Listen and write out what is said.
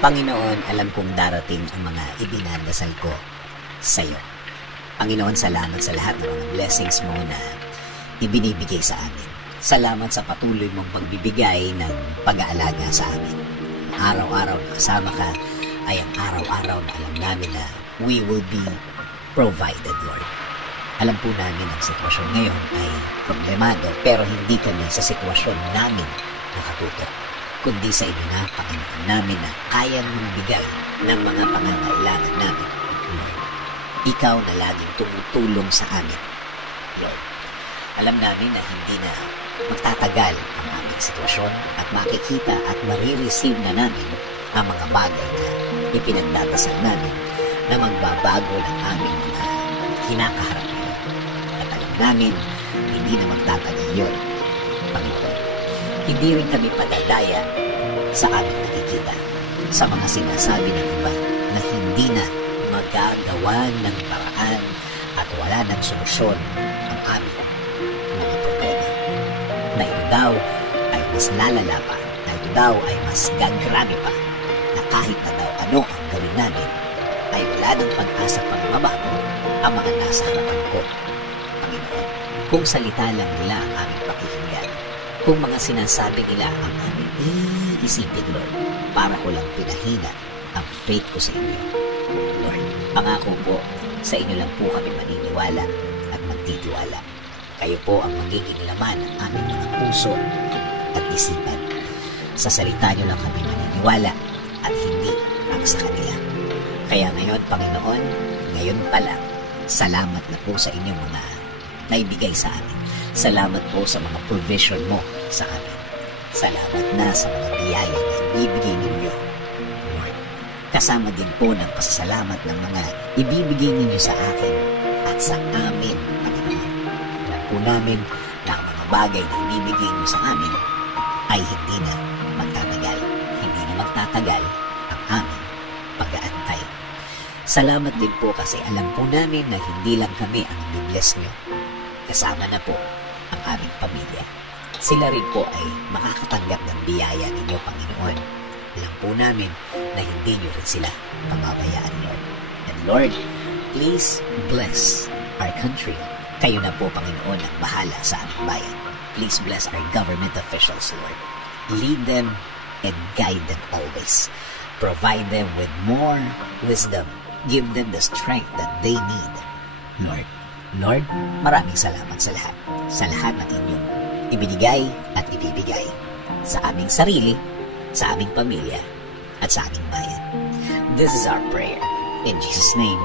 Panginoon, alam kong darating ang mga idinadasal ko sa iyo. Panginoon, salamat sa lahat ng mga blessings mo na ibinibigay sa amin. Salamat sa patuloy mong pagbibigay ng pag-aalaga sa amin. Araw-araw na kasama ka ay ang araw-araw na alam namin na we will be provided, Lord. Alam po namin ang sitwasyon ngayon ay problemado, pero hindi kami sa sitwasyon namin nakatutok, kundi sa inyo na, Panginoon namin, na kaya mong bigay ng mga pangangailangan namin, Lord. Ikaw na laging tumutulong sa amin, Lord. Alam namin na hindi na magtatagal ang aming sitwasyon at makikita at marireceive na namin ang mga bagay na ipinagdadasal namin na magbabago ng aming mga kinakaharap ngayon. At alam namin, hindi na magtatagal yun, Panginoon. Hindi rin kami padadaya sa aming nakikita, sa mga sinasabi ng iba na hindi na magagawa ng paraan at wala ng solusyon ang aming mga problema. Na ito daw ay mas lalala pa, na ito daw ay mas gagrabe pa, na kahit na daw ano ang gawin namin, ay wala ng pag-asa pang mabago ang mga nasa harapan ko, Panginoon. Kung salita lang nila ang aming pakikinggan, kung mga sinasabi nila ang aming iisipin, Lord, para ko lang pinahina ang faith ko sa inyo, Lord. Pangako po, sa inyo lang po kami maniniwala at magtitiwala. Kayo po ang magiging laman ng aming mga puso at isipan. Sa salita nyo lang kami maniniwala at hindi ang sa kanila. Kaya ngayon, Panginoon, ngayon pala, salamat na po sa inyong mga naibigay sa amin. Salamat po sa mga provision mo sa amin. Salamat na sa mga biyaya na ibibigay ninyo, Lord. Kasama din po ng pasasalamat ng mga ibibigay ninyo sa akin at sa amin, Panginoon. Alam po namin na ang mga bagay na ibibigay ninyo sa amin ay hindi na magtatagal. Hindi na magtatagal ang aming pag-aantay. Salamat din po kasi alam po namin na hindi lang kami ang i-bless nyo. Kasama na po ang aming pamilya. Sila rin po ay makakatanggap ng biyaya ninyo, Panginoon. Alam po namin na hindi nyo rin sila pababayaan, Lord. And Lord, please bless our country. Kayo na po, Panginoon, ang bahala sa aming bayan. Please bless our government officials, Lord. Lead them and guide them always. Provide them with more wisdom. Give them the strength that they need, Lord. Lord, maraming salamat sa lahat. Sa lahat ng inyong ibinigay at ibibigay sa aming sarili, sa aming pamilya, at sa aming bayan. This is our prayer. In Jesus' name,